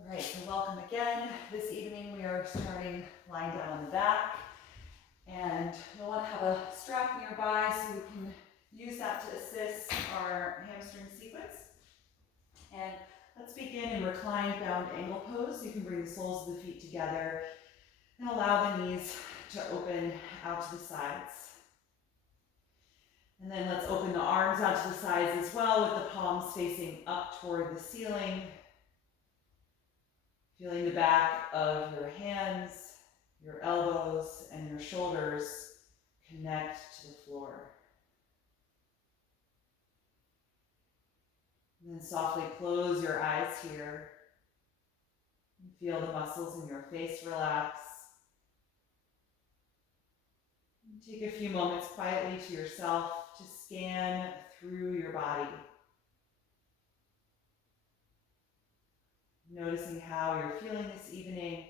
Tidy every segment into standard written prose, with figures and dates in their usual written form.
All right, so welcome again. This evening we are starting lying down on the back, and you'll want to have a strap nearby so we can use that to assist our hamstring sequence. And let's begin in reclined bound angle pose. You can bring the soles of the feet together and allow the knees to open out to the sides. And then let's open the arms out to the sides as well, with the palms facing up toward the ceiling. Feeling the back of your hands, your elbows, and your shoulders connect to the floor. And then softly close your eyes here. And feel the muscles in your face relax. And take a few moments quietly to yourself to scan through your body. Noticing how you're feeling this evening.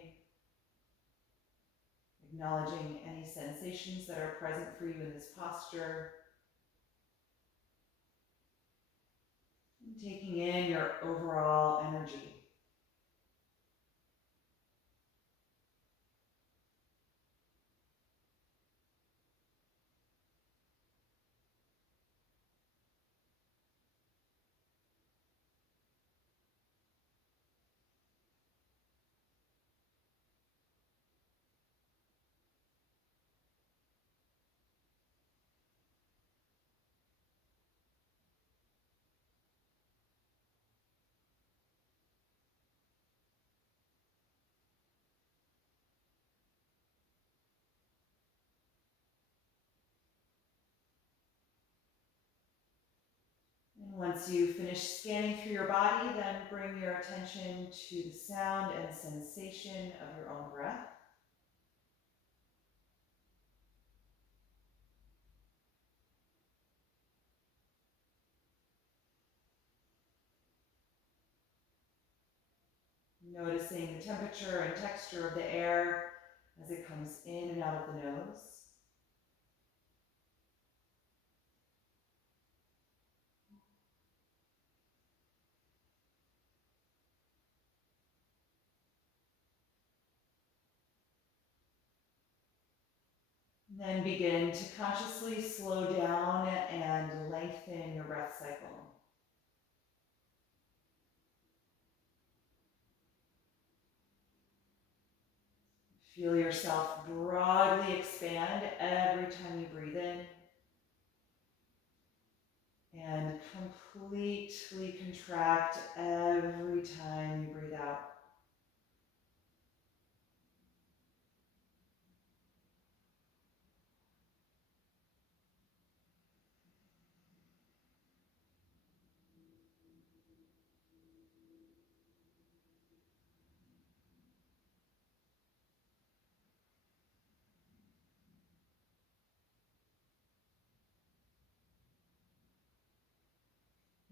Acknowledging any sensations that are present for you in this posture. And taking in your overall energy. And once you finish scanning through your body, then bring your attention to the sound and sensation of your own breath. Noticing the temperature and texture of the air as it comes in and out of the nose. And then begin to consciously slow down and lengthen your breath cycle. Feel yourself broadly expand every time you breathe in, and completely contract every time you breathe out.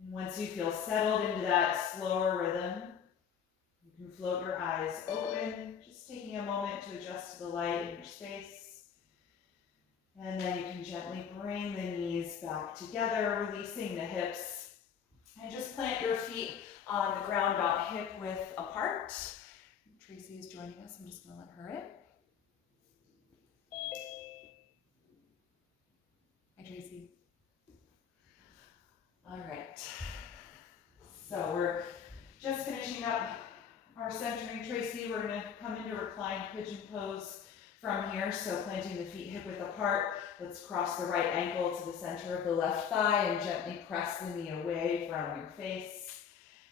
And once you feel settled into that slower rhythm, you can float your eyes open, just taking a moment to adjust to the light in your space. And then you can gently bring the knees back together, releasing the hips. And just plant your feet on the ground about hip width apart. Tracy is joining us. I'm just going to let her in. Hi, Tracy. All right. So we're just finishing up our centering. Tracy, we're going to come into reclined pigeon pose from here. So planting the feet hip width apart. Let's cross the right ankle to the center of the left thigh and gently press the knee away from your face.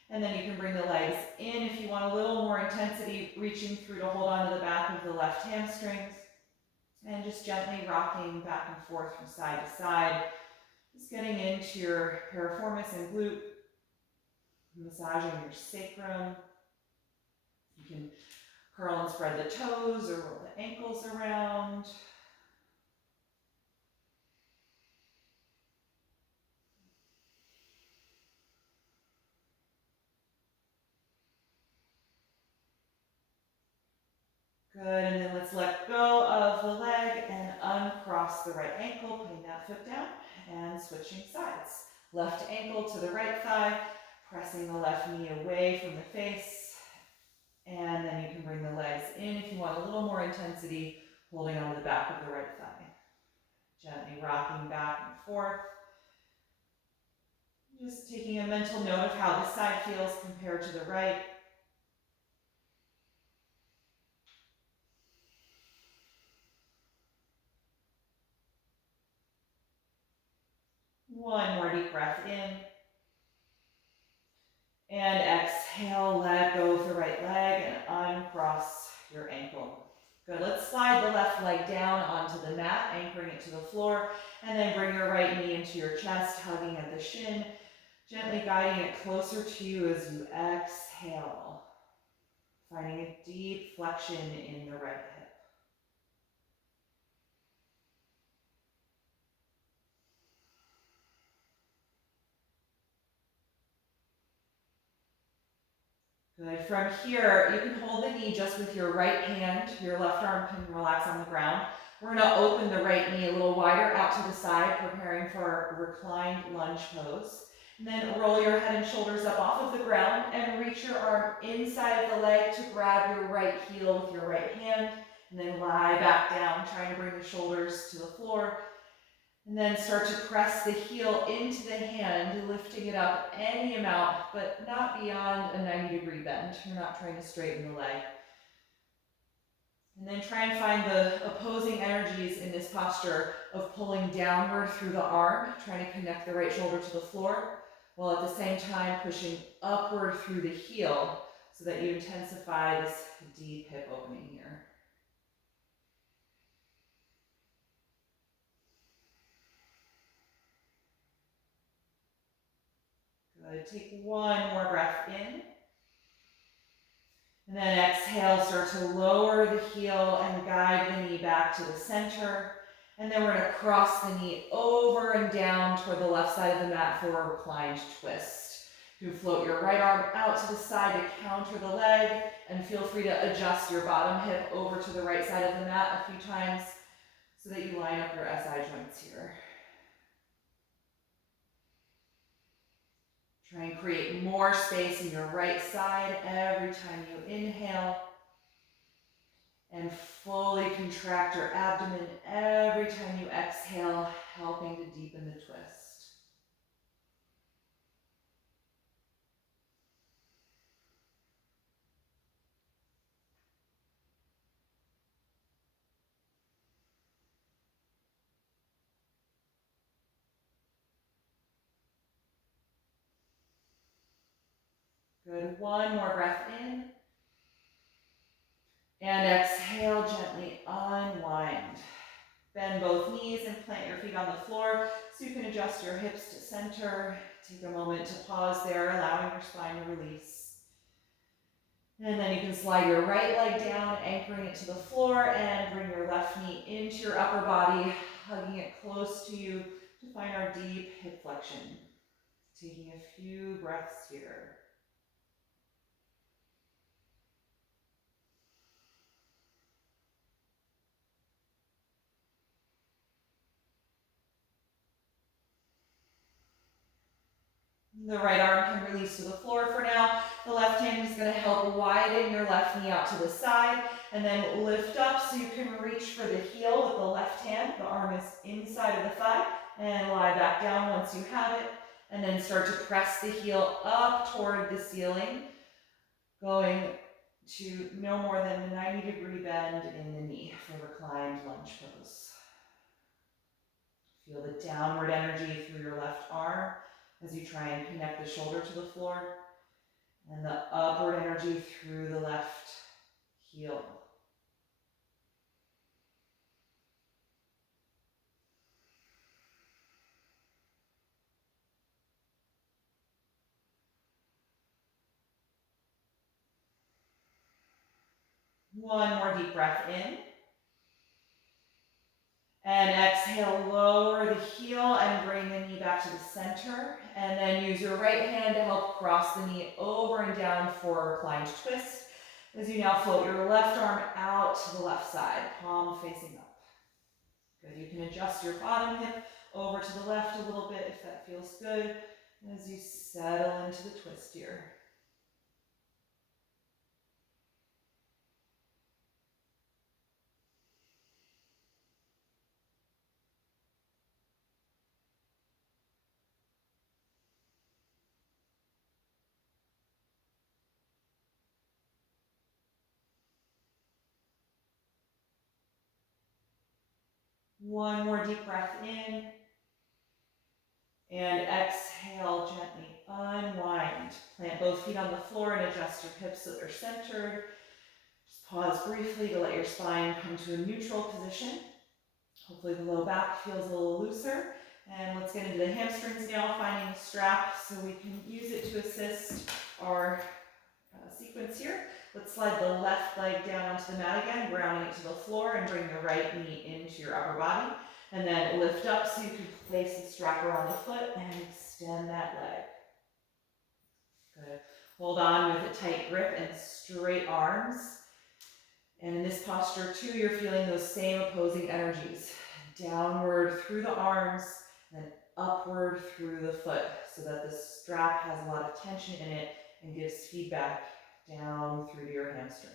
And then you can bring the legs in if you want a little more intensity, reaching through to hold onto the back of the left hamstrings. And just gently rocking back and forth from side to side. Just getting into your piriformis and glute, massaging your sacrum. You can curl and spread the toes or roll the ankles around. Good, and then let's let go of the leg and uncross the right ankle, putting that foot down and switching sides. Left ankle to the right thigh, pressing the left knee away from the face. more intensity, holding onto the back of the right thigh. Gently rocking back and forth. Just taking a mental note of how this side feels compared to the right. One more deep breath in. And exhale, let go of the right leg and uncross your ankle. Good, let's slide the left leg down onto the mat, anchoring it to the floor, and then bring your right knee into your chest, hugging at the shin, gently guiding it closer to you as you exhale, finding a deep flexion in the right hip. Good. From here, you can hold the knee just with your right hand. Your left arm can relax on the ground. We're going to open the right knee a little wider out to the side, preparing for our reclined lunge pose. And then roll your head and shoulders up off of the ground and reach your arm inside of the leg to grab your right heel with your right hand. And then lie back down, trying to bring the shoulders to the floor. And then start to press the heel into the hand, lifting it up any amount, but not beyond a 90-degree bend. You're not trying to straighten the leg. And then try and find the opposing energies in this posture of pulling downward through the arm, trying to connect the right shoulder to the floor, while at the same time pushing upward through the heel so that you intensify this deep hip opening here. Good. Take one more breath in. And then exhale, start to lower the heel and guide the knee back to the center. And then we're going to cross the knee over and down toward the left side of the mat for a reclined twist. You can float your right arm out to the side to counter the leg, and feel free to adjust your bottom hip over to the right side of the mat a few times so that you line up your SI joints here. Try and create more space in your right side every time you inhale. And fully contract your abdomen every time you exhale, helping to deepen the twist. Good. One more breath in. And exhale, gently unwind. Bend both knees and plant your feet on the floor so you can adjust your hips to center. Take a moment to pause there, allowing your spine to release. And then you can slide your right leg down, anchoring it to the floor, and bring your left knee into your upper body, hugging it close to you to find our deep hip flexion. Taking a few breaths here. The right arm can release to the floor for now. The left hand is going to help widen your left knee out to the side and then lift up so you can reach for the heel with the left hand. The arm is inside of the thigh, and lie back down once you have it. And then start to press the heel up toward the ceiling, going to no more than a 90-degree bend in the knee for reclined lunge pose. Feel the downward energy through your left arm as you try and connect the shoulder to the floor, and the upward energy through the left heel. One more deep breath in. And exhale, lower the heel and bring the knee back to the center. And then use your right hand to help cross the knee over and down for a reclined twist. As you now float your left arm out to the left side, palm facing up. Good. You can adjust your bottom hip over to the left a little bit if that feels good as you settle into the twist here. One more deep breath in. And exhale, gently unwind. Plant both feet on the floor and adjust your hips so they're centered. Just pause briefly to let your spine come to a neutral position. Hopefully the low back feels a little looser. And let's get into the hamstrings now, finding the strap so we can use it to assist our sequence here. Let's slide the left leg down onto the mat again, grounding it to the floor, and bring the right knee into your upper body. And then lift up so you can place the strap around the foot and extend that leg. Good. Hold on with a tight grip and straight arms. And in this posture too, you're feeling those same opposing energies. Downward through the arms, and upward through the foot, so that the strap has a lot of tension in it and gives feedback down through to your hamstring.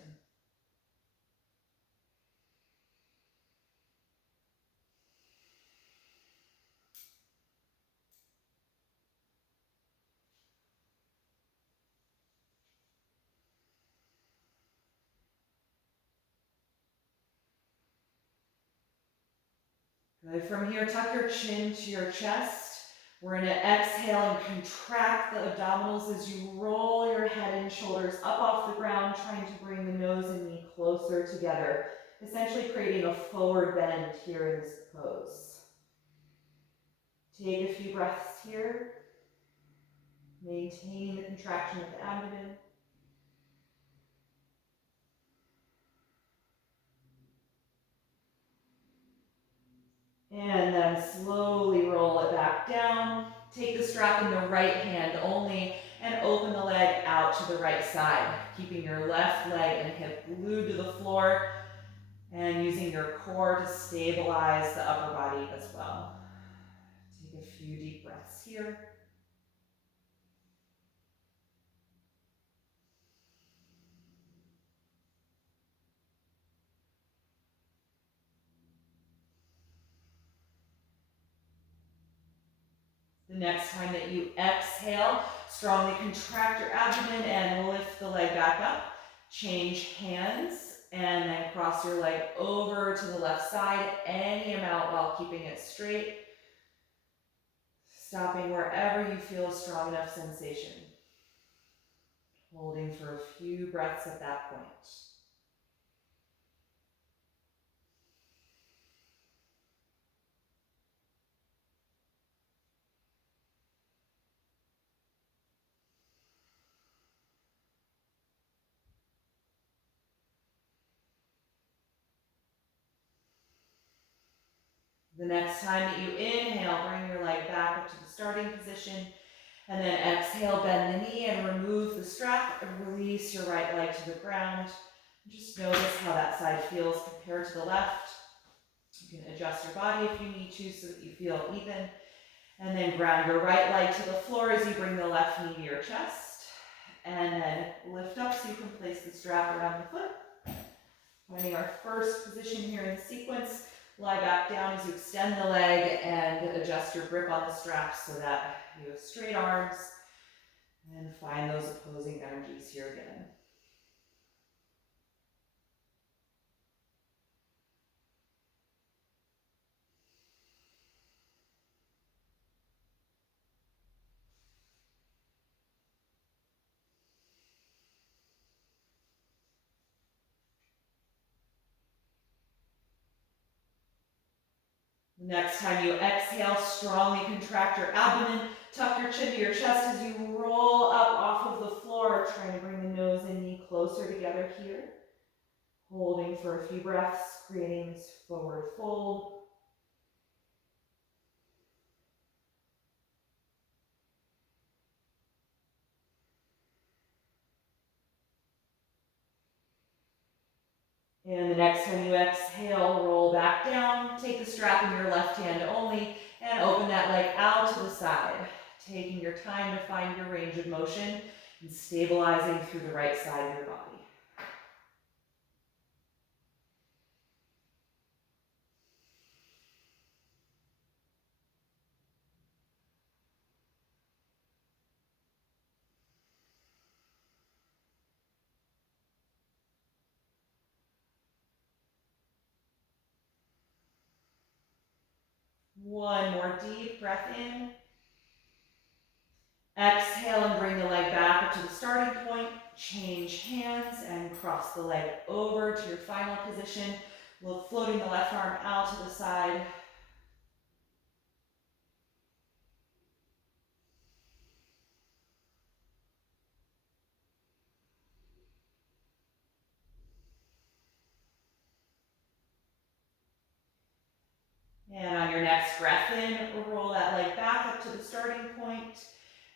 Good. From here, tuck your chin to your chest. We're going to exhale and contract the abdominals as you roll your head and shoulders up off the ground, trying to bring the nose and knee closer together, essentially creating a forward bend here in this pose. Take a few breaths here, maintaining the contraction of the abdomen. And then slowly roll it back down. Take the strap in the right hand only and open the leg out to the right side, keeping your left leg and hip glued to the floor and using your core to stabilize the upper body as well. Take a few deep breaths here. The next time that you exhale, strongly contract your abdomen and lift the leg back up. Change hands and then cross your leg over to the left side, any amount while keeping it straight. Stopping wherever you feel a strong enough sensation. Holding for a few breaths at that point. The next time that you inhale, bring your leg back up to the starting position. And then exhale, bend the knee and remove the strap and release your right leg to the ground. Just notice how that side feels compared to the left. You can adjust your body if you need to so that you feel even. And then ground your right leg to the floor as you bring the left knee to your chest. And then lift up so you can place the strap around the foot. Finding our first position here in the sequence. Lie back down as you extend the leg and adjust your grip on the strap so that you have straight arms. And find those opposing energies here again. Next time you exhale, strongly contract your abdomen, tuck your chin to your chest as you roll up off of the floor, trying to bring the nose and knee closer together here. Holding for a few breaths, creating this forward fold. And the next time you exhale, roll back down, take the strap in your left hand only, and open that leg out to the side, taking your time to find your range of motion and stabilizing through the right side of your body. One more deep breath in. Exhale and bring the leg back up to the starting point. Change hands and cross the leg over to your final position. Floating the left arm out to the side. And on your next breath in, roll that leg back up to the starting point.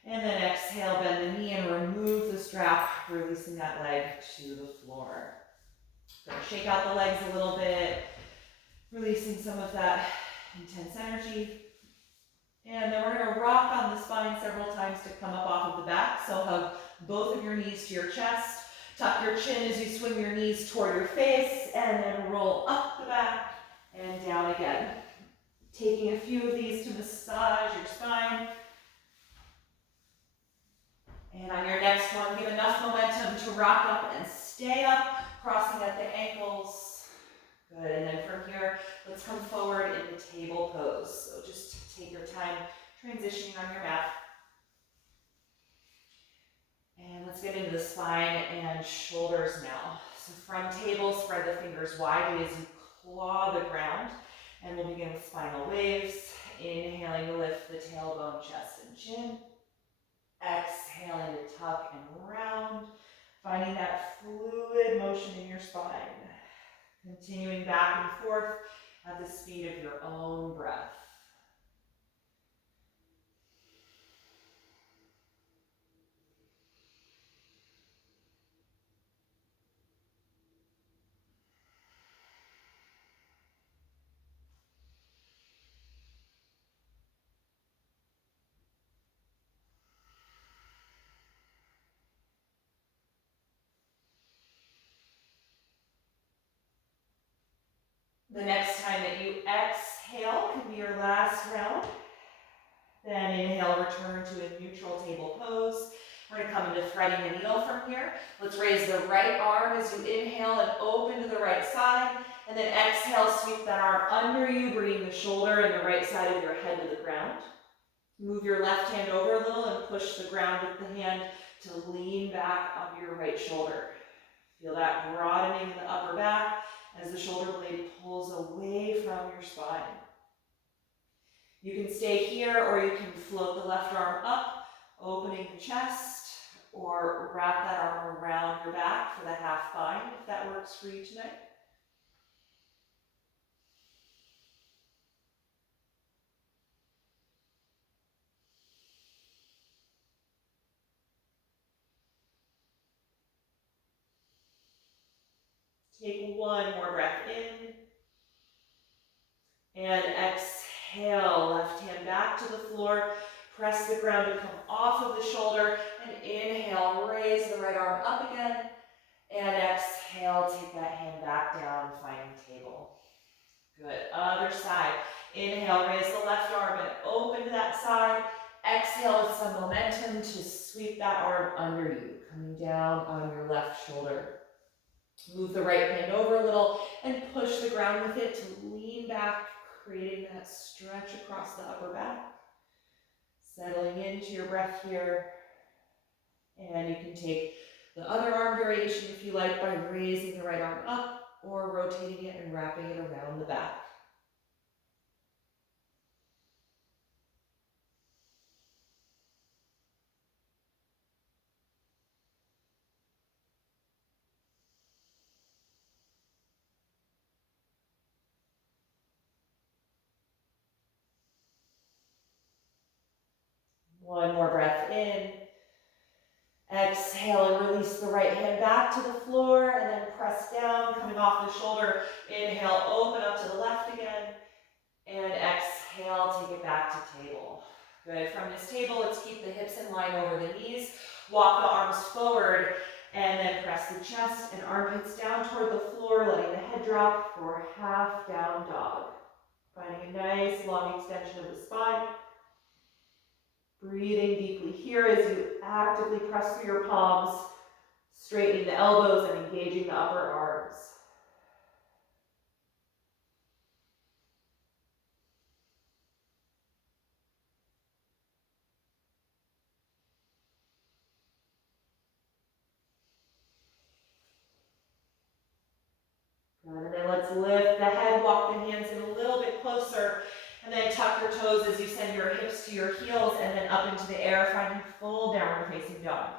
And then exhale, bend the knee and remove the strap, releasing that leg to the floor. So shake out the legs a little bit, releasing some of that intense energy. And then we're going to rock on the spine several times to come up off of the back. So hug both of your knees to your chest. Tuck your chin as you swing your knees toward your face, and then roll up the back and down again. Taking a few of these to massage your spine. And on your next one, give enough momentum to rock up and stay up, crossing at the ankles. Good, and then from here, let's come forward in the table pose. So just take your time transitioning on your mat. And let's get into the spine and shoulders now. So from table, spread the fingers widely as you claw the ground. And we'll begin with spinal waves. Inhaling to lift the tailbone, chest, and chin. Exhaling to tuck and round. Finding that fluid motion in your spine. Continuing back and forth at the speed of your own breath. The next time that you exhale can be your last round. Then inhale, return to a neutral table pose. We're going to come into threading the needle from here. Let's raise the right arm as you inhale and open to the right side. And then exhale, sweep that arm under you, bringing the shoulder and the right side of your head to the ground. Move your left hand over a little and push the ground with the hand to lean back on your right shoulder. Feel that broadening in the upper back as the shoulder blade pulls away from your spine. You can stay here, or you can float the left arm up, opening the chest, or wrap that arm around your back for the half bind if that works for you tonight. Take one more breath in. And exhale, left hand back to the floor. Press the ground to come off of the shoulder. And inhale, raise the right arm up again. And exhale, take that hand back down, finding table. Good, other side. Inhale, raise the left arm and open to that side. Exhale with some momentum to sweep that arm under you, coming down on your left shoulder. Move the right hand over a little and push the ground with it to lean back, creating that stretch across the upper back. Settling into your breath here. And you can take the other arm variation if you like by raising the right arm up or rotating it and wrapping it around the back. One more breath in. Exhale and release the right hand back to the floor and then press down, coming off the shoulder. Inhale, open up to the left again. And exhale, take it back to table. Good, from this table, let's keep the hips in line over the knees. Walk the arms forward and then press the chest and armpits down toward the floor, letting the head drop for half down dog. Finding a nice long extension of the spine. Breathing deeply here as you actively press through your palms, straightening the elbows and engaging the upper arms. lift the head, walk the hands in a little bit closer, and then tuck your toes as you send your hips to your heels and then up into the air, finding full downward facing dog.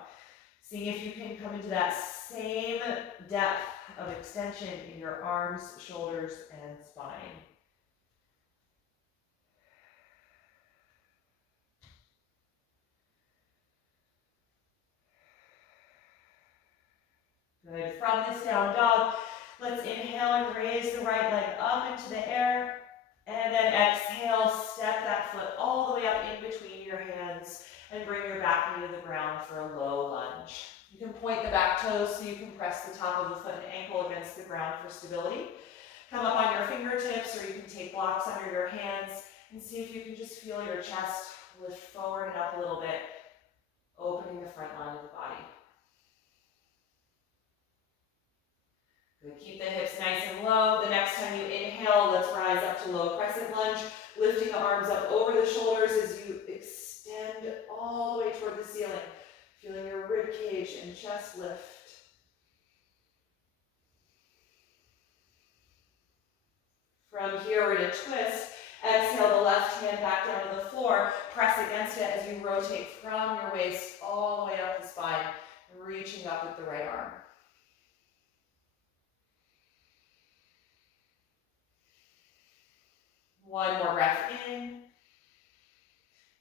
Seeing if you can come into that same depth of extension in your arms, shoulders, and spine. Good. From this down dog, let's inhale and raise the right leg up into the air. And then exhale, step that foot all the way up in between your hands and bring your back knee to the ground for a low lunge. You can point the back toes so you can press the top of the foot and ankle against the ground for stability. Come up on your fingertips, or you can take blocks under your hands and see if you can just feel your chest lift forward and up a little bit, opening the front line of the body. Good. Keep the hips nice and low. The next time you inhale, let's rise up to low crescent lunge, lifting the arms up over the shoulders as you extend all the way toward the ceiling, feeling your rib cage and chest lift. From here, we're going to twist. Exhale the left hand back down to the floor. Press against it as you rotate from your waist all the way up the spine, reaching up with the right arm. One more breath in.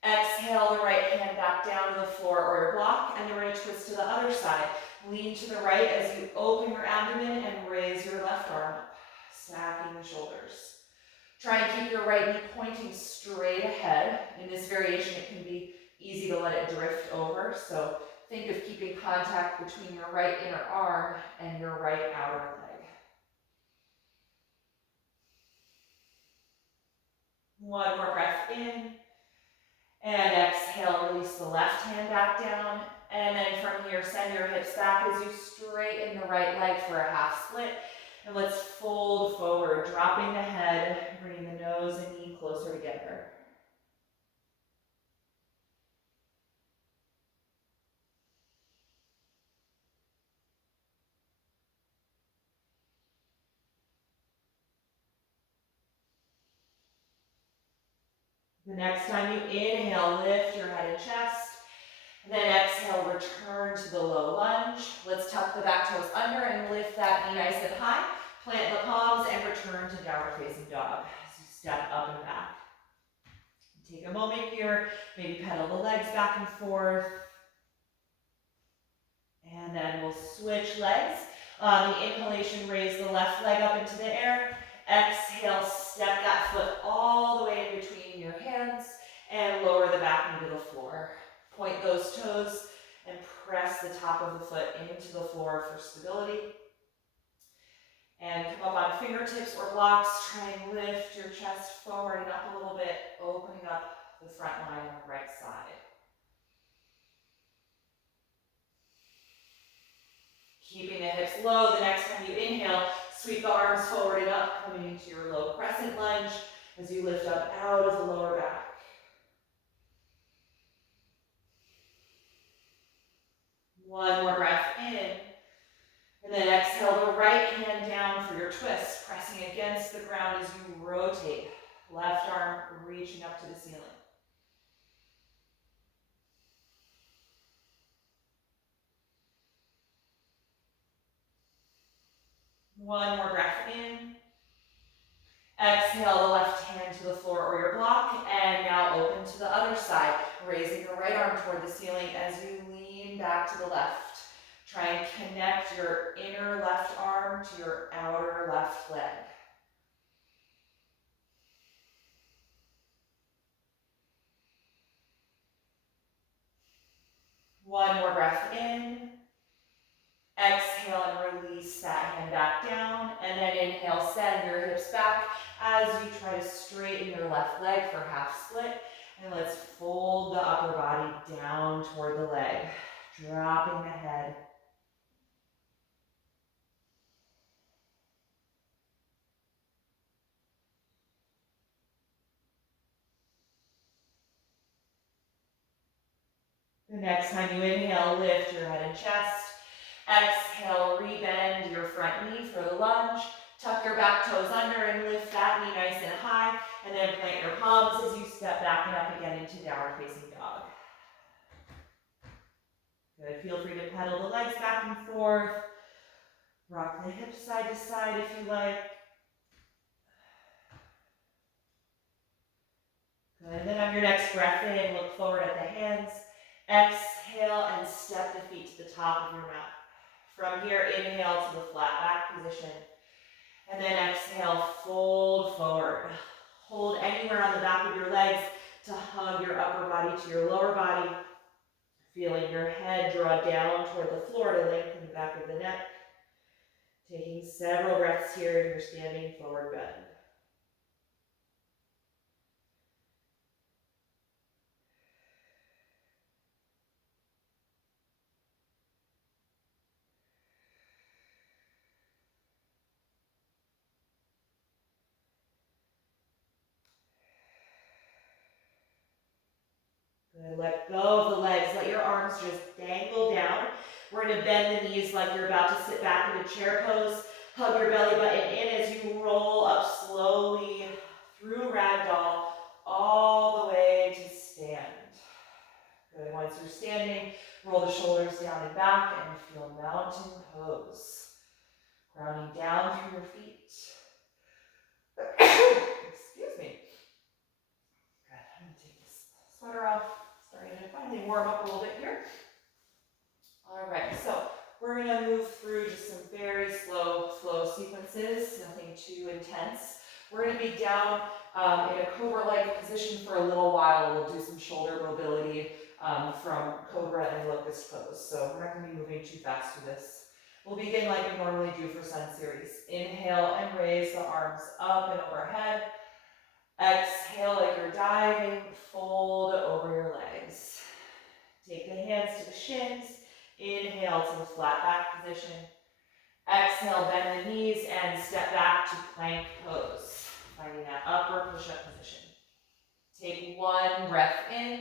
Exhale the right hand back down to the floor or your block, and then we're going to twist to the other side. Lean to the right as you open your abdomen and raise your left arm up, stacking the shoulders. Try and keep your right knee pointing straight ahead. In this variation, it can be easy to let it drift over, so think of keeping contact between your right inner arm and your right outer leg. One more breath in. And exhale, release the left hand back down. And then from here, send your hips back as you straighten the right leg for a half split. And let's fold forward, dropping the head, bringing the nose and knee closer together. The next time you inhale, lift your head and chest. And then exhale, return to the low lunge. Let's tuck the back toes under and lift that knee nice and high. Plant the palms and return to downward facing dog as you step up and back. Take a moment here, maybe pedal the legs back and forth. And then we'll switch legs. On the inhalation, raise the left leg up into the air. Exhale, step that foot all the way in between your hands and lower the back knee to the floor. Point those toes and press the top of the foot into the floor for stability. And come up on fingertips or blocks. Try and lift your chest forward and up a little bit, opening up the front line on the right side. Keeping the hips low. The next time you inhale, sweep the arms forward and up, coming into your low crescent lunge as you lift up out of the lower back. One more breath in. And then exhale the right hand down for your twist, pressing against the ground as you rotate. Left arm reaching up to the ceiling. One more breath in. Exhale the left hand to the floor or your block, and now open to the other side, raising your right arm toward the ceiling as you lean back to the left. Try and connect your inner left arm to your outer left leg. One more breath in. Exhale and release that hand back down, and then inhale, send your hips back as you try to straighten your left leg for half split. And let's fold the upper body down toward the leg, dropping the head. The next time you inhale, lift your head and chest. Exhale, rebend your front knee for the lunge. Tuck your back toes under and lift that knee nice and high, and then plant your palms as you step back and up again into downward facing dog. Good, feel free to pedal the legs back and forth. Rock the hips side to side if you like. Good, and then on your next breath in, look forward at the hands. Exhale and step the feet to the top of your mat. From here, inhale to the flat back position. And then exhale, fold forward. Hold anywhere on the back of your legs to hug your upper body to your lower body. Feeling your head draw down toward the floor to lengthen the back of the neck. Taking several breaths here in your standing forward bend. Good, let go of the legs. Let your arms just dangle down. We're going to bend the knees like you're about to sit back into chair pose. Hug your belly button in as you roll up slowly through ragdoll all the way to stand. Good, once you're standing, roll the shoulders down and back and feel mountain pose. Grounding down through your feet. Excuse me. Good, I'm going to take this sweater off. Starting to finally warm up a little bit here. All right, so we're going to move through just some very slow flow sequences, nothing too intense. We're going to be down in a cobra-like position for a little while. We'll do some shoulder mobility from cobra and locust pose. So we're not going to be moving too fast through this. We'll begin like we normally do for Sun Series. Inhale and raise the arms up and overhead. Exhale like you're diving, fold over your legs. Take the hands to the shins. Inhale to the flat back position. Exhale, bend the knees and step back to plank pose. Finding that upper push-up position. Take one breath in,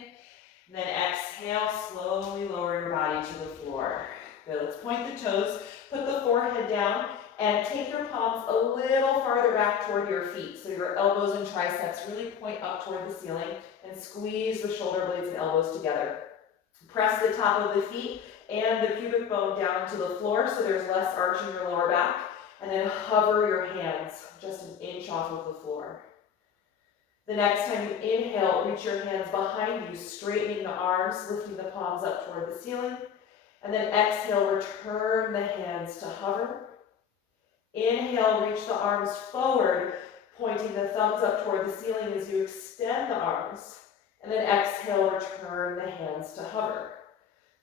then exhale, slowly lower your body to the floor. Good, let's point the toes, put the forehead down, and take your palms a little farther back toward your feet. So your elbows and triceps really point up toward the ceiling and squeeze the shoulder blades and elbows together. Press the top of the feet and the pubic bone down to the floor so there's less arch in your lower back. And then hover your hands just an inch off of the floor. The next time you inhale, reach your hands behind you, straightening the arms, lifting the palms up toward the ceiling. And then exhale, return the hands to hover. Inhale, reach the arms forward, pointing the thumbs up toward the ceiling as you extend the arms. And then exhale, return the hands to hover.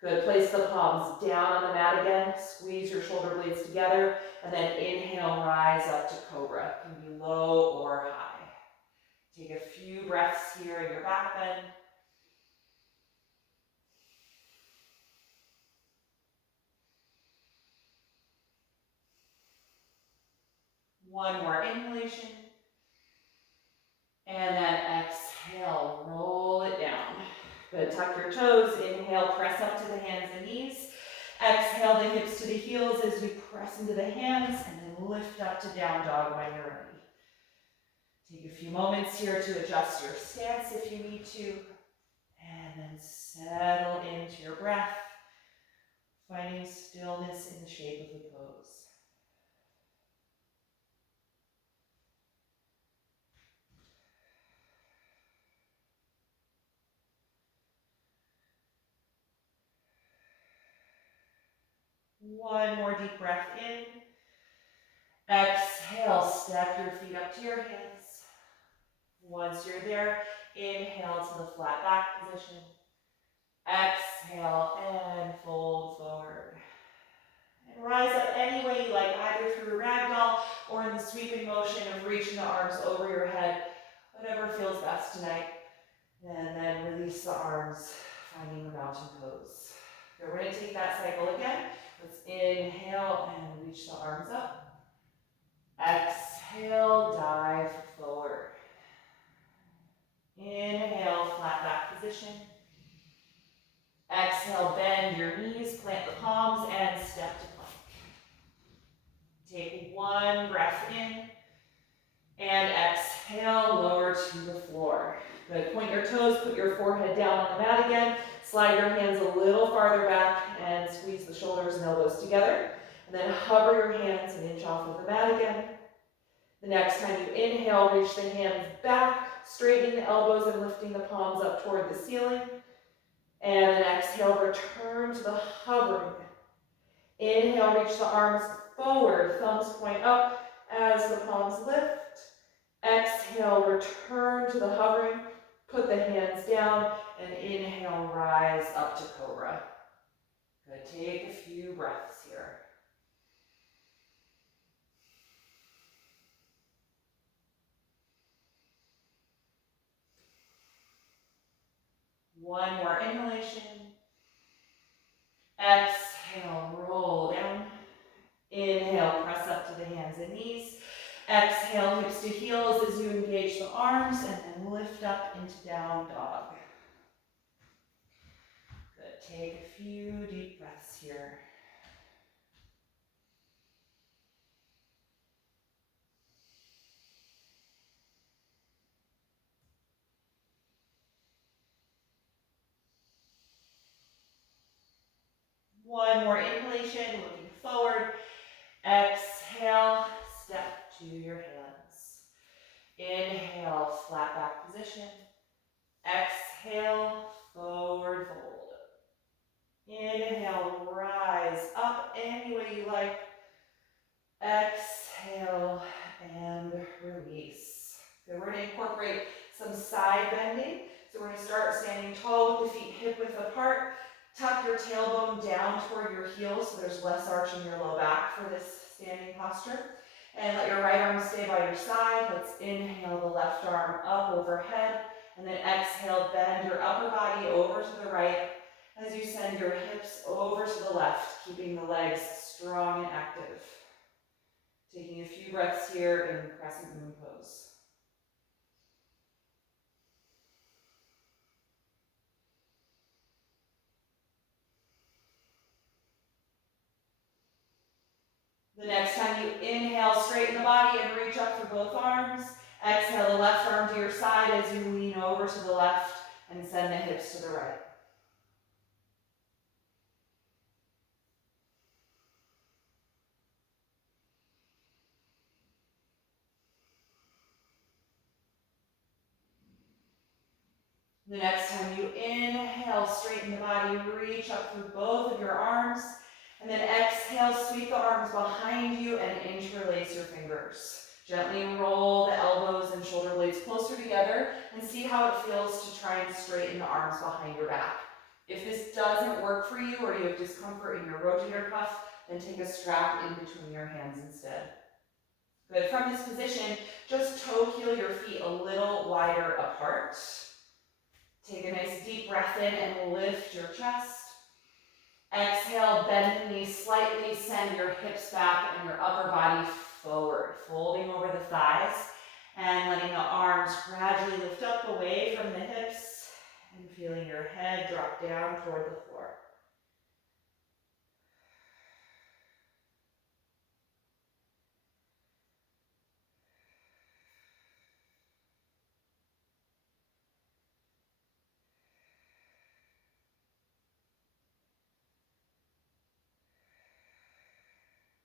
Good, place the palms down on the mat again, squeeze your shoulder blades together, and then inhale, rise up to cobra. It can be low or high. Take a few breaths here in your back bend. One more inhalation. And then exhale, roll it down. Good, tuck your toes. Inhale, press up to the hands and knees. Exhale the hips to the heels as you press into the hands, and then lift up to down dog when you're ready. Take a few moments here to adjust your stance if you need to, and then settle into your breath, finding stillness in the shape of the pose. One more deep breath in. Exhale, step your feet up to your hands. Once you're there, inhale to the flat back position. Exhale and fold forward. And rise up any way you like, either through a ragdoll or in the sweeping motion of reaching the arms over your head, whatever feels best tonight. And then release the arms, finding the mountain pose. We're going to take that cycle again. Let's inhale and reach the arms up. Exhale, dive forward. Inhale, flat back position. Exhale, bend your knees, plant the palms, and step to plank. Take one breath in. toes, put your forehead down on the mat again. Slide your hands a little farther back and squeeze the shoulders and elbows together. And then hover your hands and inch off of the mat again. The next time you inhale, reach the hands back, straightening the elbows and lifting the palms up toward the ceiling. And then exhale, return to the hovering. Inhale, reach the arms forward, thumbs point up as the palms lift. Exhale, return to the hovering. Put the hands down and inhale, rise up to cobra. Good, take a few breaths here. One more inhalation. Exhale, roll down. Inhale, press up to the hands and knees. Exhale, hips to heels as you engage the arms, and then lift up into down dog. Good, take a few deep breaths here. One more inhalation, looking forward. Exhale, step to your hands. Inhale, flat back position. Exhale, forward fold. Inhale, rise up any way you like. Exhale and release. Good, we're going to incorporate some side bending. So we're going to start standing tall with the feet hip width apart. Tuck your tailbone down toward your heels so there's less arch in your low back for this standing posture. And let your right arm stay by your side. Let's inhale the left arm up overhead. And then exhale, bend your upper body over to the right as you send your hips over to the left, keeping the legs strong and active. Taking a few breaths here in crescent moon pose. The next time you inhale, straighten the body and reach up for both arms. Exhale the left arm to your side as you lean over to the left and send the hips to the right. The next time you inhale, straighten the body, reach up through both of your arms. And then exhale, sweep the arms behind you and interlace your fingers. Gently roll the elbows and shoulder blades closer together and see how it feels to try and straighten the arms behind your back. If this doesn't work for you or you have discomfort in your rotator cuff, then take a strap in between your hands instead. Good, from this position, just toe heel your feet a little wider apart. Take a nice deep breath in and lift your chest. Exhale, bend the knees slightly, send your hips back and your upper body forward, folding over the thighs and letting the arms gradually lift up away from the hips and feeling your head drop down toward the floor.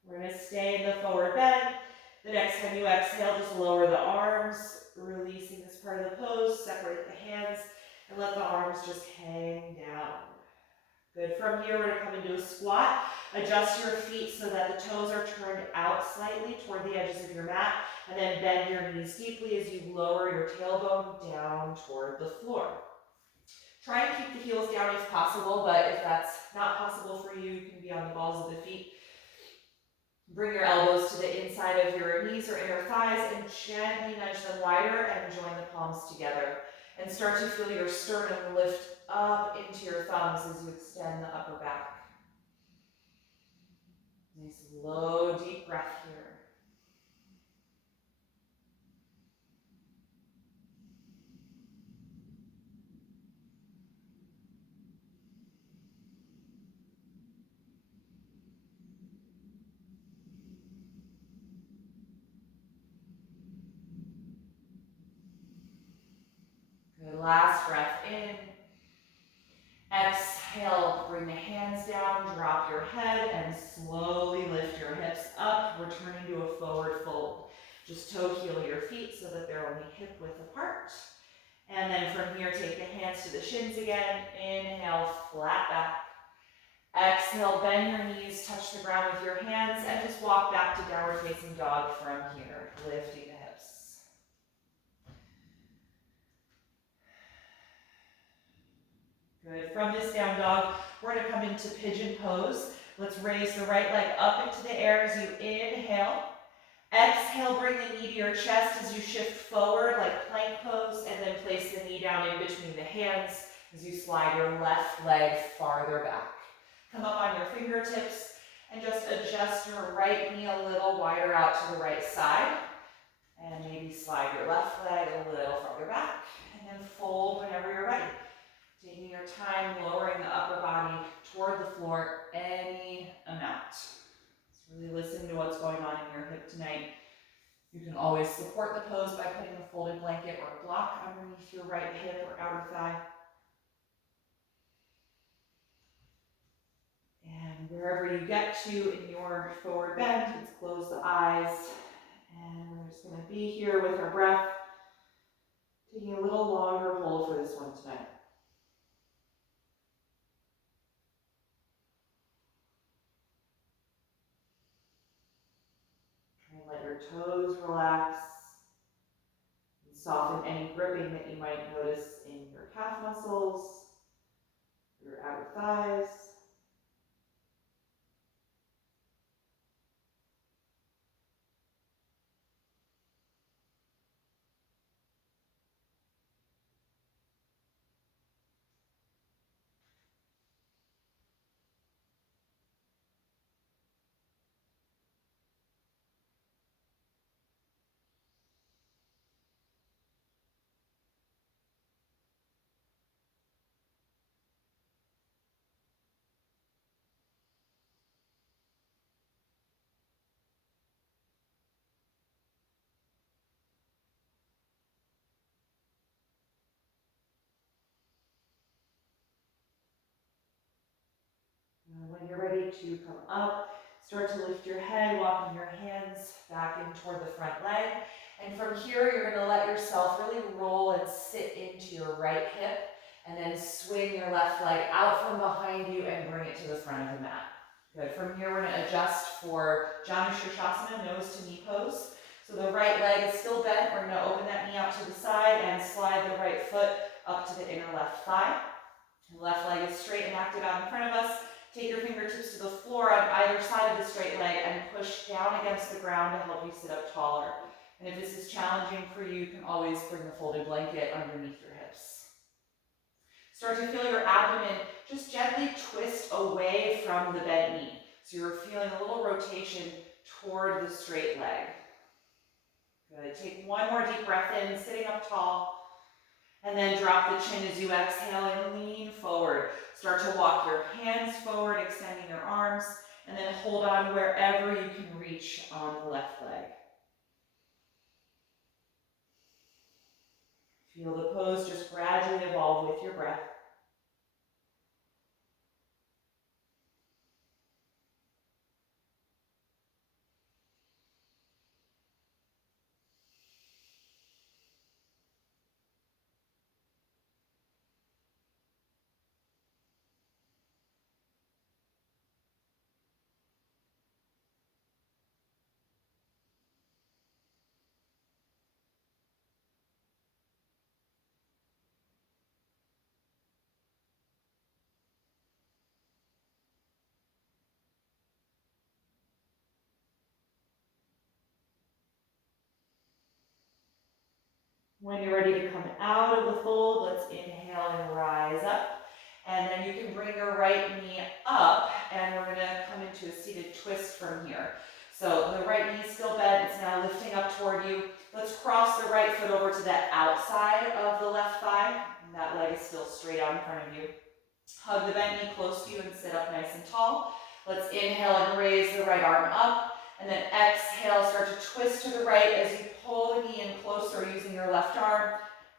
We're going to stay in the forward bend. The next time you exhale, just lower the arms, releasing this part of the pose, separate the hands, and let the arms just hang down. Good, from here we're going to come into a squat. Adjust your feet so that the toes are turned out slightly toward the edges of your mat, and then bend your knees deeply as you lower your tailbone down toward the floor. Try and keep the heels down if possible, but if that's not possible for you, you can be on the balls of the feet. Bring your elbows to the inside of your knees or inner thighs and gently nudge them wider and join the palms together. And start to feel your sternum lift up into your thumbs as you extend the upper back. Nice low, deep breath here. Good, Last breath in. Exhale, bring the hands down, drop your head, and slowly lift your hips up, returning to a forward fold. Just toe heel your feet so that they're only hip width apart. And then from here, take the hands to the shins again. Inhale, flat back. Exhale, bend your knees, touch the ground with your hands, and just walk back to downward facing dog from here, lifting the hips. Good. From this down dog, we're going to come into pigeon pose. Let's raise the right leg up into the air as you inhale. Exhale, bring the knee to your chest as you shift forward like plank pose, and then place the knee down in between the hands as you slide your left leg farther back. Come up on your fingertips and just adjust your right knee a little wider out to the right side. And maybe slide your left leg a little farther back, and then fold whenever you're ready. Taking your time, lowering the upper body toward the floor any amount. Just really listen to what's going on in your hip tonight. You can always support the pose by putting a folded blanket or a block underneath your right hip or outer thigh. And wherever you get to in your forward bend, let's close the eyes. And we're just going to be here with our breath, taking a little longer hold for this one tonight. Try and let your toes relax and soften any gripping that you might notice in your calf muscles, your outer thighs. And when you're ready to come up, start to lift your head, walking your hands back in toward the front leg. And from here, you're going to let yourself really roll and sit into your right hip, and then swing your left leg out from behind you and bring it to the front of the mat. Good. From here, we're going to adjust for Janu Shirshasana, nose to knee pose. So the right leg is still bent. We're going to open that knee out to the side and slide the right foot up to the inner left thigh. The left leg is straight and active out in front of us. Take your fingertips to the floor on either side of the straight leg and push down against the ground to help you sit up taller. And if this is challenging for you, you can always bring the folded blanket underneath your hips. Start to feel your abdomen just gently twist away from the bent knee. So you're feeling a little rotation toward the straight leg. Good. Take one more deep breath in, sitting up tall. And then drop the chin as you exhale and lean forward. Start to walk your hands forward, extending your arms, and then hold on wherever you can reach on the left leg. Feel the pose just gradually evolve with your breath. When you're ready to come out of the fold, let's inhale and rise up. And then you can bring your right knee up, and we're going to come into a seated twist from here. So the right knee is still bent. It's now lifting up toward you. Let's cross the right foot over to the outside of the left thigh. And that leg is still straight out in front of you. Hug the bent knee close to you and sit up nice and tall. Let's inhale and raise the right arm up. And then exhale, start to twist to the right as you pull the knee in closer using your left arm.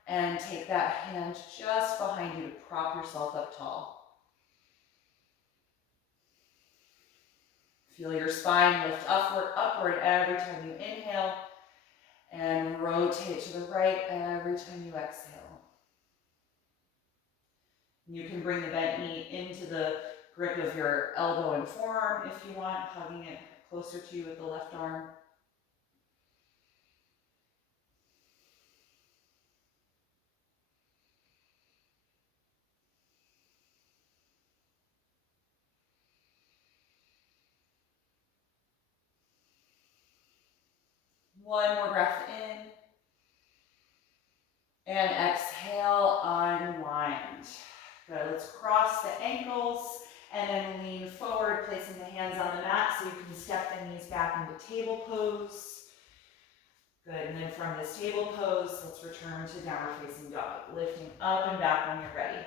And take that hand just behind you to prop yourself up tall. Feel your spine lift upward every time you inhale, and rotate to the right every time you exhale. You can bring the bent knee into the grip of your elbow and forearm if you want, hugging it closer to you with the left arm. One more breath in. And exhale, unwind. Good, let's cross the ankles and then lean forward, placing the hands on the mat so you can step the knees back into table pose. Good, and then from this table pose, let's return to downward facing dog, lifting up and back when you're ready.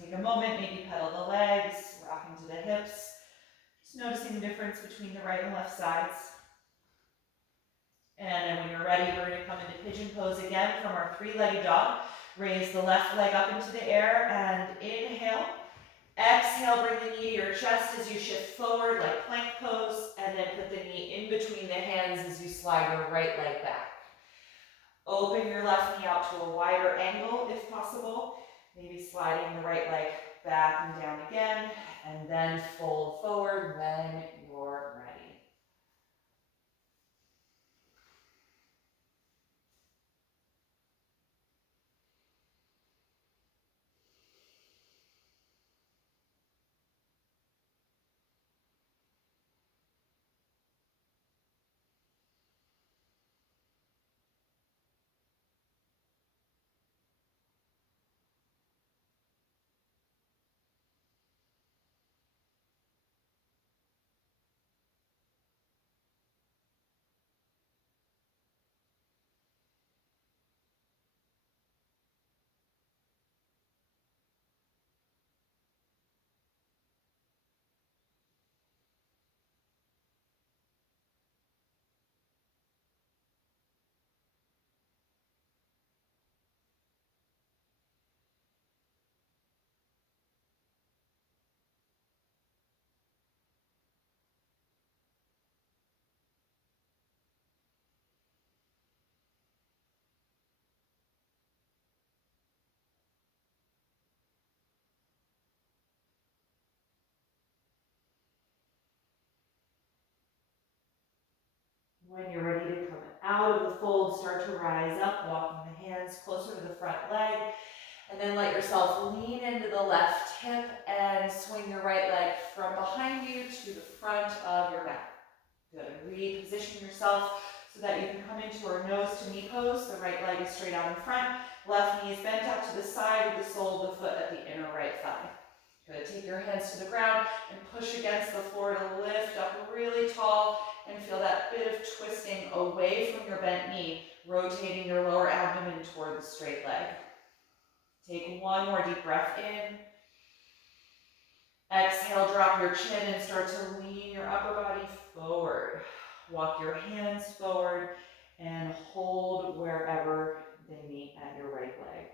Take a moment, maybe pedal the legs, rock into the hips. Just noticing the difference between the right and left sides. And then when you're ready, we're going to come into pigeon pose again from our three-legged dog. Raise the left leg up into the air and inhale. Exhale, bring the knee to your chest as you shift forward like plank pose, and then put the knee in between the hands as you slide your right leg back. Open your left knee out to a wider angle if possible. Maybe sliding the right leg back and down again, and then fold forward when you're ready. When you're ready to come out of the fold, start to rise up, walking the hands closer to the front leg, and then let yourself lean into the left hip and swing your right leg from behind you to the front of your mat. Good. Reposition yourself so that you can come into our nose to knee pose. The right leg is straight out in front, left knee is bent out to the side with the sole of the foot at the inner right thigh. Good. Take your hands to the ground and push against the floor to lift up really tall and feel that bit of twisting away from your bent knee, rotating your lower abdomen toward the straight leg. Take one more deep breath in. Exhale, drop your chin and start to lean your upper body forward. Walk your hands forward and hold wherever they meet at your right leg.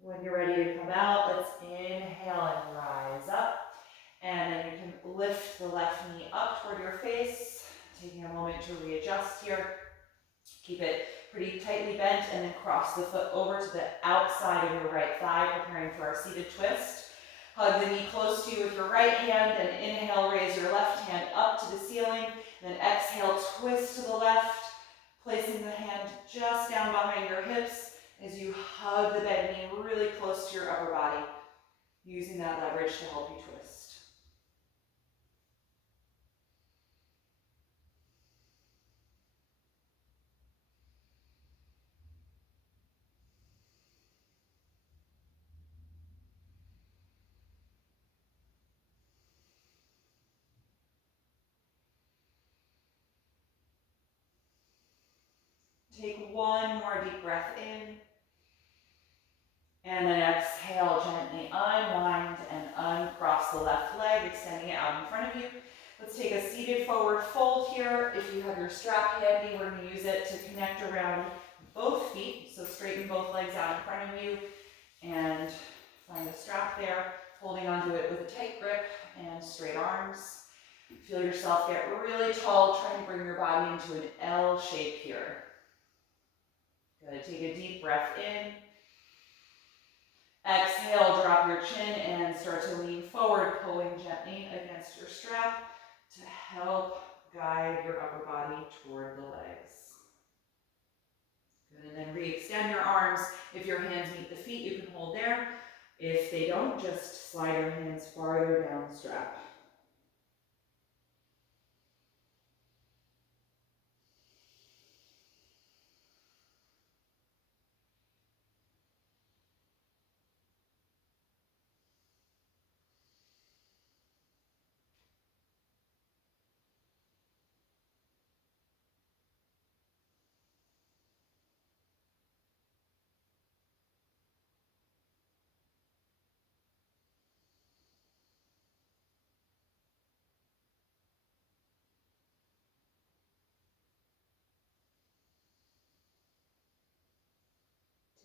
When you're ready to come out, let's inhale and rise up. And then you can lift the left knee up toward your face, taking a moment to readjust here. Keep it pretty tightly bent and then cross the foot over to the outside of your right thigh, preparing for our seated twist. Hug the knee close to you with your right hand and inhale, raise your left hand up to the ceiling. Then exhale, twist to the left, placing the hand just down behind your hips as you hug the bent knee really close to your upper body, using that leverage to help you twist. Take one more deep breath in. And then exhale, gently unwind and uncross the left leg, extending it out in front of you. Let's take a seated forward fold here. If you have your strap handy, we're going to use it to connect around both feet. So straighten both legs out in front of you and find a strap there, holding onto it with a tight grip and straight arms. Feel yourself get really tall, trying to bring your body into an L shape here. Good, take a deep breath in. Exhale, drop your chin and start to lean forward, pulling gently against your strap to help guide your upper body toward the legs. Good, and then re-extend your arms. If your hands meet the feet, you can hold there. If they don't, just slide your hands farther down the strap.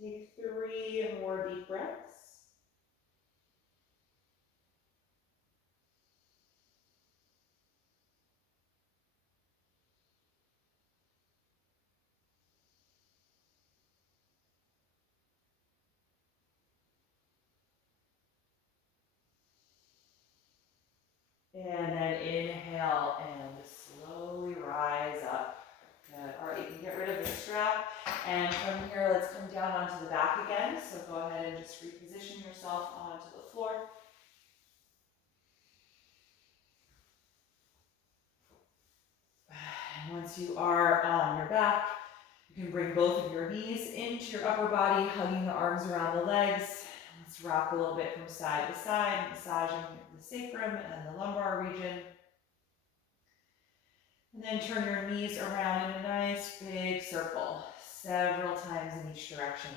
Take 3 more deep breaths. And then inhale and slowly rise up. Good. All right, you can get rid of the strap. And from here, let's come down onto the back again. So go ahead and just reposition yourself onto the floor. And once you are on your back, you can bring both of your knees into your upper body, hugging the arms around the legs. Let's rock a little bit from side to side, massaging the sacrum and the lumbar region. And then turn your knees around in a nice big circle, several times in each direction.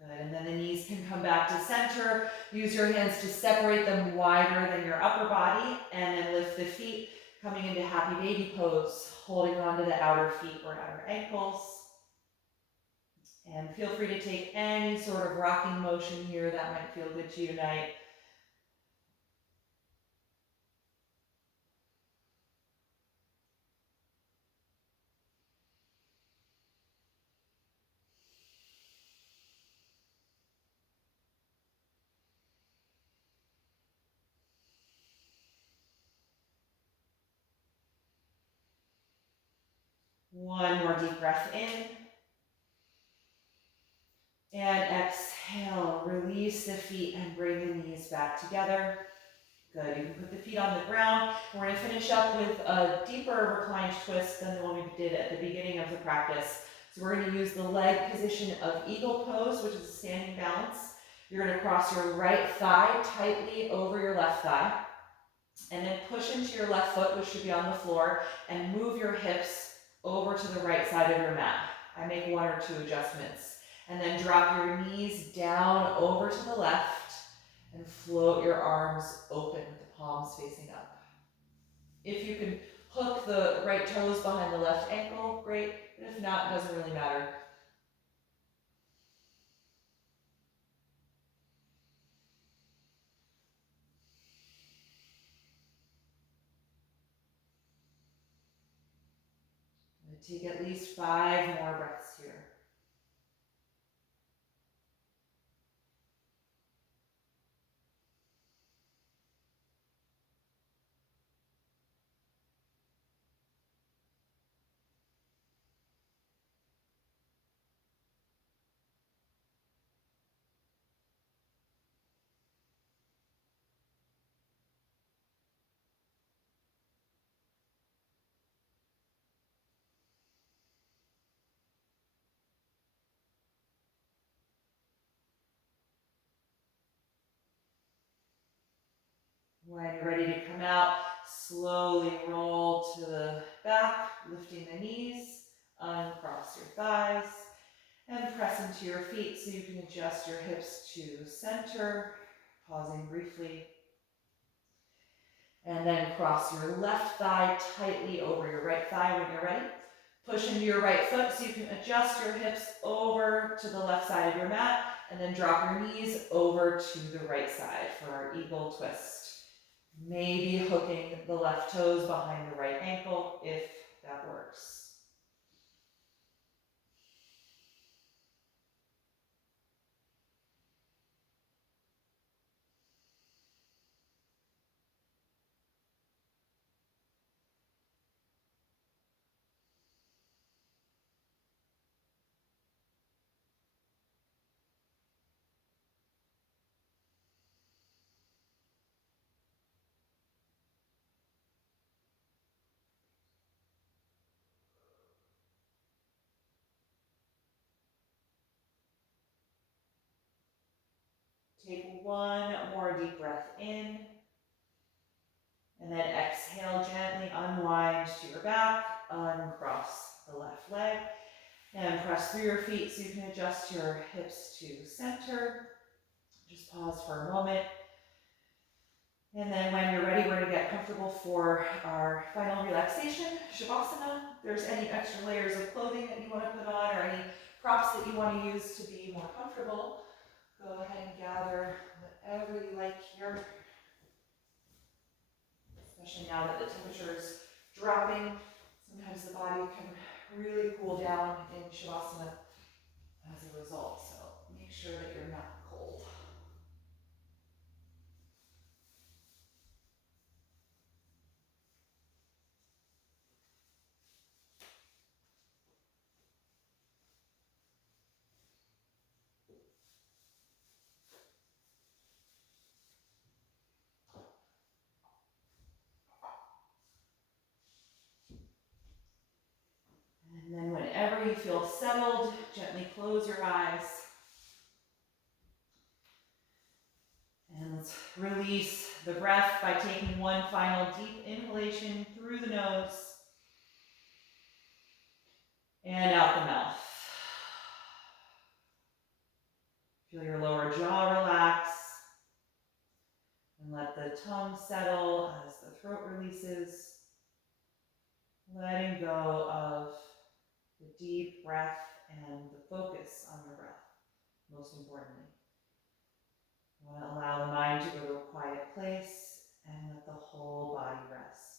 Good, and then the knees can come back to center. Use your hands to separate them wider than your upper body, and then lift the feet, coming into happy baby pose, holding onto the outer feet or outer ankles. And feel free to take any sort of rocking motion here that might feel good to you tonight. One more deep breath in. And exhale, release the feet and bring the knees back together. Good, you can put the feet on the ground. We're going to finish up with a deeper reclined twist than the one we did at the beginning of the practice. So we're going to use the leg position of eagle pose, which is a standing balance. You're going to cross your right thigh tightly over your left thigh. And then push into your left foot, which should be on the floor, and move your hips over to the right side of your mat. I make 1 or 2 adjustments. And then drop your knees down over to the left and float your arms open with the palms facing up. If you can hook the right toes behind the left ankle, great. But if not, it doesn't really matter. Take at least 5 more breaths here. When you're ready to come out, slowly roll to the back, lifting the knees, uncross your thighs, and press into your feet so you can adjust your hips to center, pausing briefly. And then cross your left thigh tightly over your right thigh when you're ready. Push into your right foot so you can adjust your hips over to the left side of your mat, and then drop your knees over to the right side for our eagle twist. Maybe hooking the left toes behind the right ankle if that works. Take one more deep breath in. And then exhale, gently unwind to your back, uncross the left leg, and press through your feet so you can adjust your hips to center. Just pause for a moment. And then when you're ready, we're gonna get comfortable for our final relaxation, Shavasana. If there's any extra layers of clothing that you wanna put on or any props that you wanna use to be more comfortable, go ahead and gather whatever you like here. Especially now that the temperature is dropping, sometimes the body can really cool down in Shavasana as a result. So make sure that you're not cold. And then whenever you feel settled, gently close your eyes. And let's release the breath by taking one final deep inhalation through the nose and out the mouth. Feel your lower jaw relax and let the tongue settle as the throat releases, letting go of the deep breath and the focus on your breath, most importantly. You want to allow the mind to go to a quiet place and let the whole body rest.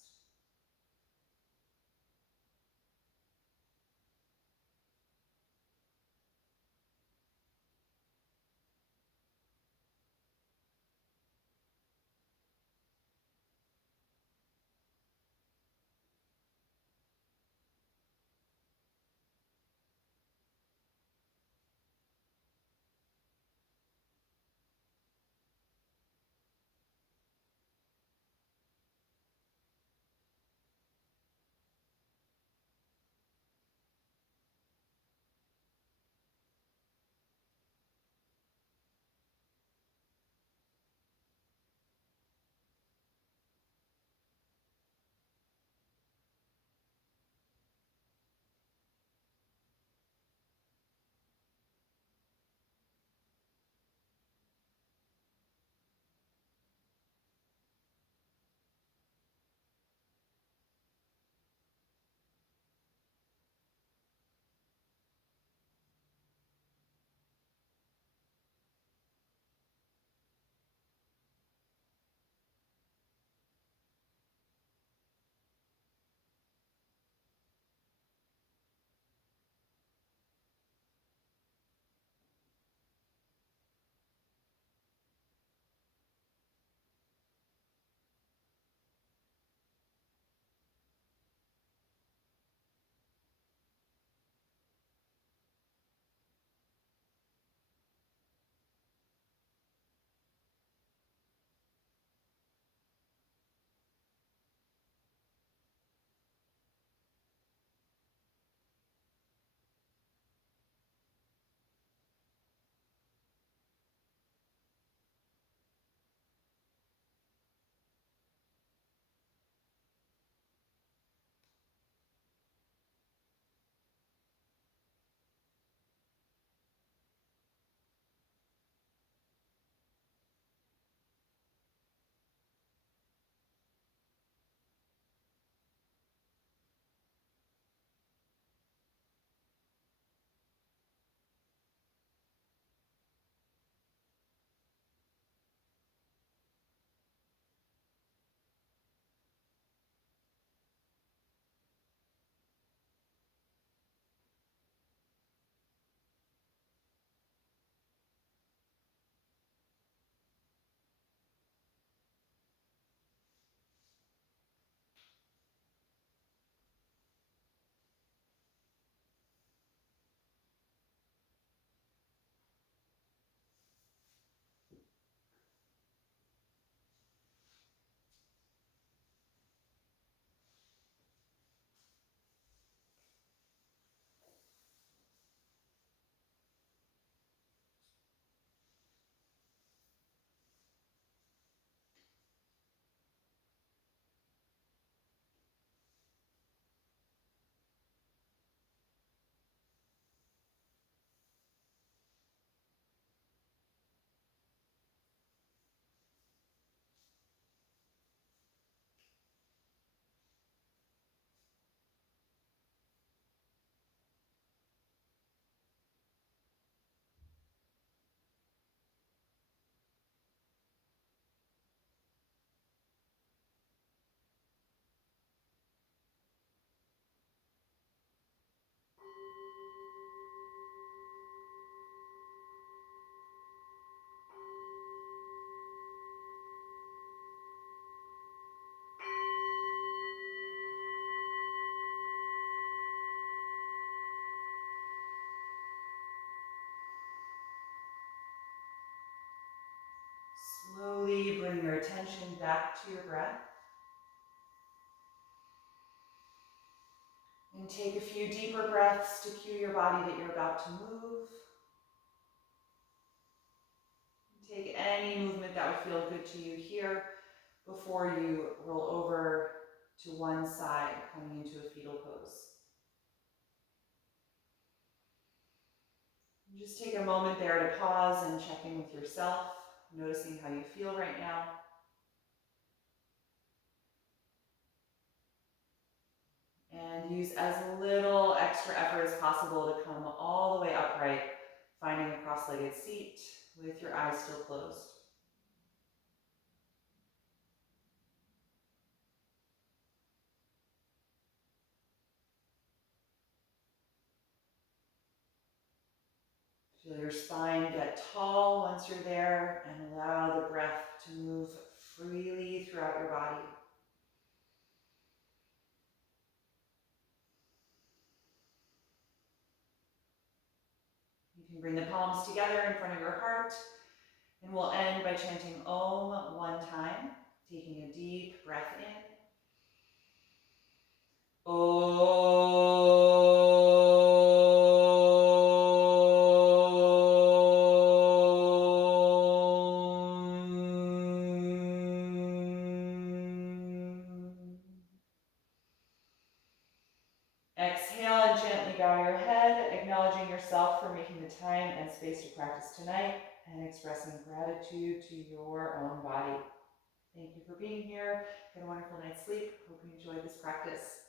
attention back to your breath. And take a few deeper breaths to cue your body that you're about to move. Take any movement that would feel good to you here before you roll over to one side, coming into a fetal pose. And just take a moment there to pause and check in with yourself, noticing how you feel right now. And use as little extra effort as possible to come all the way upright, finding a cross-legged seat with your eyes still closed. Feel your spine get tall once you're there, and allow the breath to move freely throughout your body. You can bring the palms together in front of your heart, and we'll end by chanting Om one time, taking a deep breath in. Om. Exhale and gently bow your head, acknowledging yourself for making the time and space to practice tonight and expressing gratitude to your own body. Thank you for being here. Get a wonderful night's sleep. Hope you enjoyed this practice.